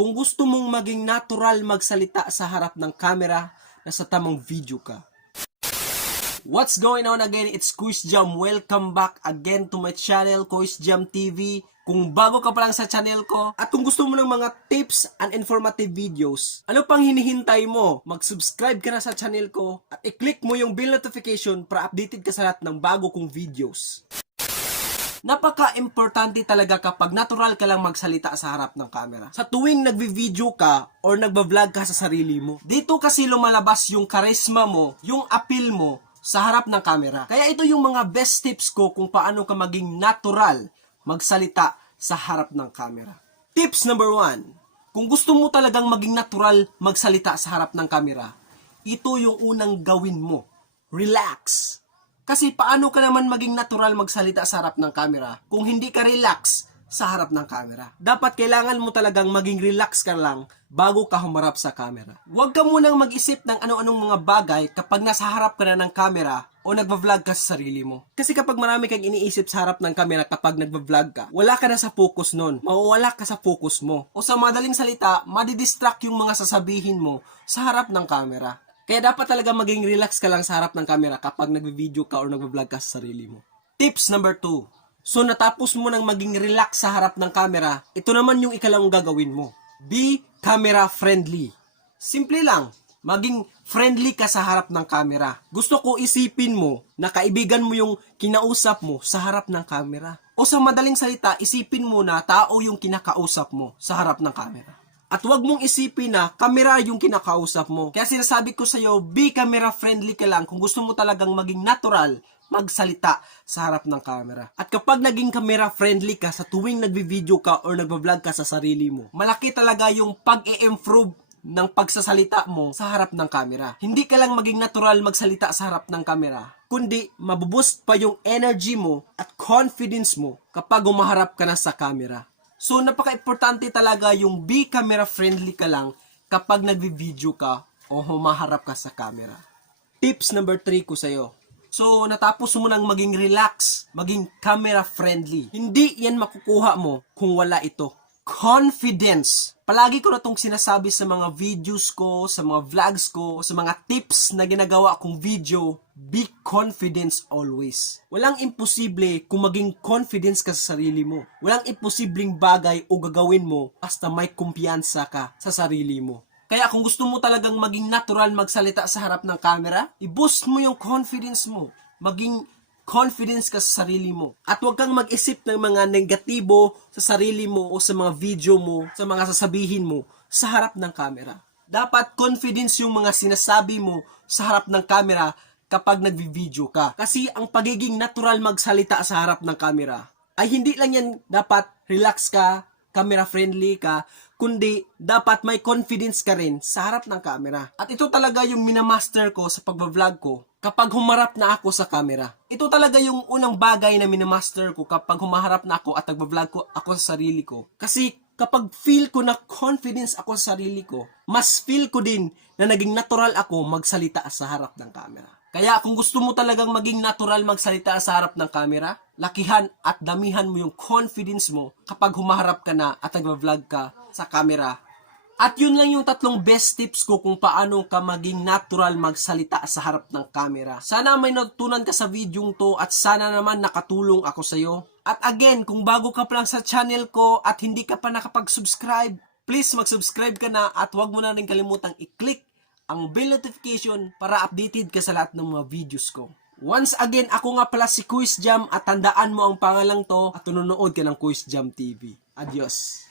Kung gusto mong maging natural magsalita sa harap ng camera, nasa tamang video ka. What's going on again? It's Quiz Jam. Welcome back again to my channel, Quiz Jam TV. Kung bago ka pa lang sa channel ko, at kung gusto mo ng mga tips and informative videos, ano pang hinihintay mo? Mag-subscribe ka na sa channel ko at i-click mo yung bell notification para updated ka sa lahat ng bago kong videos. Napaka-importante talaga kapag natural ka lang magsalita sa harap ng camera. Sa tuwing nagvi-video ka or nagba-vlog ka sa sarili mo, dito kasi lumalabas yung charisma mo, yung appeal mo sa harap ng camera. Kaya ito yung mga best tips ko kung paano ka maging natural magsalita sa harap ng camera. Tips number 1. Kung gusto mo talagang maging natural magsalita sa harap ng camera, ito yung unang gawin mo. Relax. Kasi paano ka naman maging natural magsalita sa harap ng camera kung hindi ka relax sa harap ng camera? Dapat kailangan mo talagang maging relax ka lang bago ka humarap sa camera. Huwag ka munang mag-isip ng ano-anong mga bagay kapag nasa harap ka na ng camera o nagva-vlog ka sa sarili mo. Kasi kapag marami kang iniisip sa harap ng camera kapag nagva-vlog ka, wala ka na sa focus nun. Mawawala ka sa focus mo. O sa madaling salita, madidistract yung mga sasabihin mo sa harap ng camera. Kaya dapat talaga maging relax ka lang sa harap ng camera kapag nagvi-video ka or nagva-vlog ka sa sarili mo. Tips number 2. So natapos mo nang maging relax sa harap ng camera, ito naman yung ikalawang gagawin mo. Be camera friendly. Simple lang, maging friendly ka sa harap ng camera. Gusto ko isipin mo na kaibigan mo yung kinausap mo sa harap ng camera. O sa madaling salita, isipin mo na tao yung kinakausap mo sa harap ng camera. At huwag mong isipin na camera yung kinakausap mo. Kaya sinasabi ko sa'yo, be camera friendly ka lang kung gusto mo talagang maging natural magsalita sa harap ng camera. At kapag naging camera friendly ka sa tuwing nagvi-video ka or nagba-vlog ka sa sarili mo, malaki talaga yung pag-i-improve ng pagsasalita mo sa harap ng camera. Hindi ka lang maging natural magsalita sa harap ng camera, kundi mabuboost pa yung energy mo at confidence mo kapag umaharap ka na sa camera. So, napaka-importante talaga yung be camera friendly ka lang kapag nagvi-video ka o humaharap ka sa camera. Tips number 3 ko sa'yo. So, natapos mo nang maging relax, maging camera friendly. Hindi yan makukuha mo kung wala ito. Confidence. Palagi ko na itong sinasabi sa mga videos ko, sa mga vlogs ko, sa mga tips na ginagawa kong video. Be confidence always. Walang imposible kung maging confidence ka sa sarili mo. Walang imposibleng bagay o gagawin mo basta may kumpiyansa ka sa sarili mo. Kaya kung gusto mo talagang maging natural magsalita sa harap ng camera, i-boost mo yung confidence mo. Maging confidence ka sa sarili mo. At huwag kang mag-isip ng mga negatibo sa sarili mo o sa mga video mo, sa mga sasabihin mo sa harap ng camera. Dapat confidence yung mga sinasabi mo sa harap ng camera kapag nagvi-video ka. Kasi ang pagiging natural magsalita sa harap ng camera ay hindi lang yan dapat relax ka, camera friendly ka, kundi dapat may confidence ka rin sa harap ng camera. At ito talaga yung minamaster ko sa pagbablog ko kapag humarap na ako sa camera. Ito talaga yung unang bagay na minamaster ko kapag humaharap na ako at nagbablog ko ako sa sarili ko. Kasi kapag feel ko na confidence ako sa sarili ko, mas feel ko din na naging natural ako magsalita sa harap ng camera. Kaya kung gusto mo talagang maging natural magsalita sa harap ng camera, lakihan at damihan mo yung confidence mo kapag humaharap ka na at nagbablog ka sa camera. At yun lang yung 3 best tips ko kung paano ka maging natural magsalita sa harap ng camera. Sana may natutunan ka sa videong to at sana naman nakatulong ako sa'yo. At again, kung bago ka pa lang sa channel ko at hindi ka pa nakapag-subscribe, please mag-subscribe ka na at huwag mo na rin kalimutang i-click ang bell notification para updated ka sa lahat ng mga videos ko. Once again, ako nga pala si Quiz Jam at tandaan mo ang pangalang to at tununood ka ng Quiz Jam TV. Adios!